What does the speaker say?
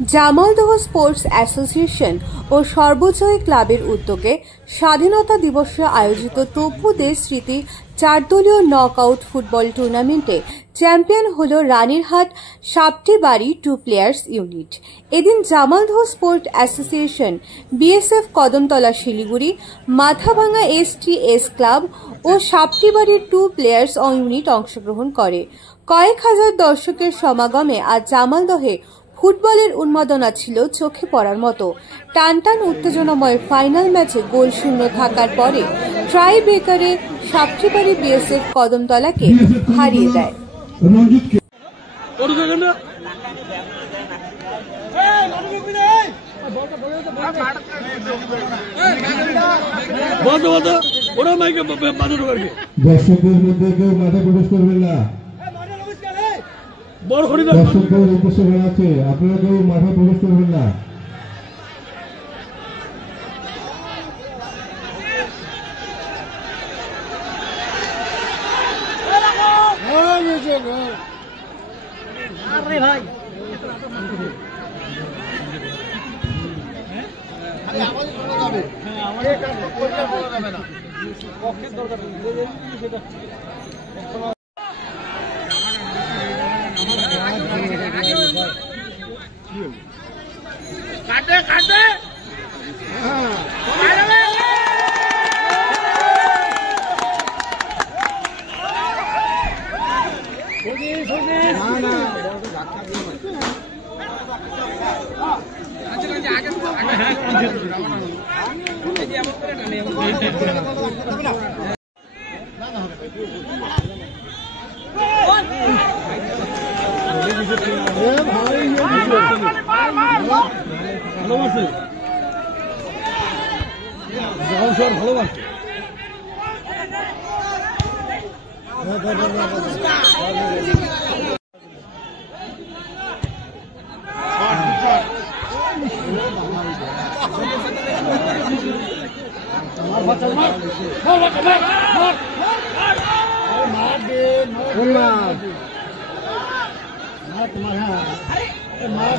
Jamaldah sports association ও সর্বজয় ক্লাবের উদ্যোগে স্বাধীনতা দিবসে আয়োজিত তব্যুদের স্মৃতি 4 দলীয় নকআউট ফুটবল টুর্নামেন্টে চ্যাম্পিয়ন হল রানীরহাট সাপটিবাড়ি 2 প্লেয়ার্স ইউনিট। এদিন Jamaldaha sports association, BSF Kadamtala Siliguri, Mathabhanga STS club ও সাপটিবাড়ি 2 প্লেয়ার্স ইউনিট অংশগ্রহণ করে। কয়েক হাজার দর্শকের সমাগমে আজ জামালদহে ফুটবলের উন্মাদনা ছিল চোখে পড়ার মতো। টানটান উত্তেজনাময় ফাইনাল ম্যাচে গোল শূন্য থাকার পরে ট্রাই ব্রেকারে সাপটিবাড়ি বিএসএফ কদমতলাকে হারিয়ে দেয়। দর্শকদের মধ্যে কেউ মাঠে প্রবেশ করবেন না। দর্শকদের উদ্দেশ্যে জানাচ্ছে আপনারা কেউ মাঠে প্রবেশ করবেন না। কাটে কাটে मार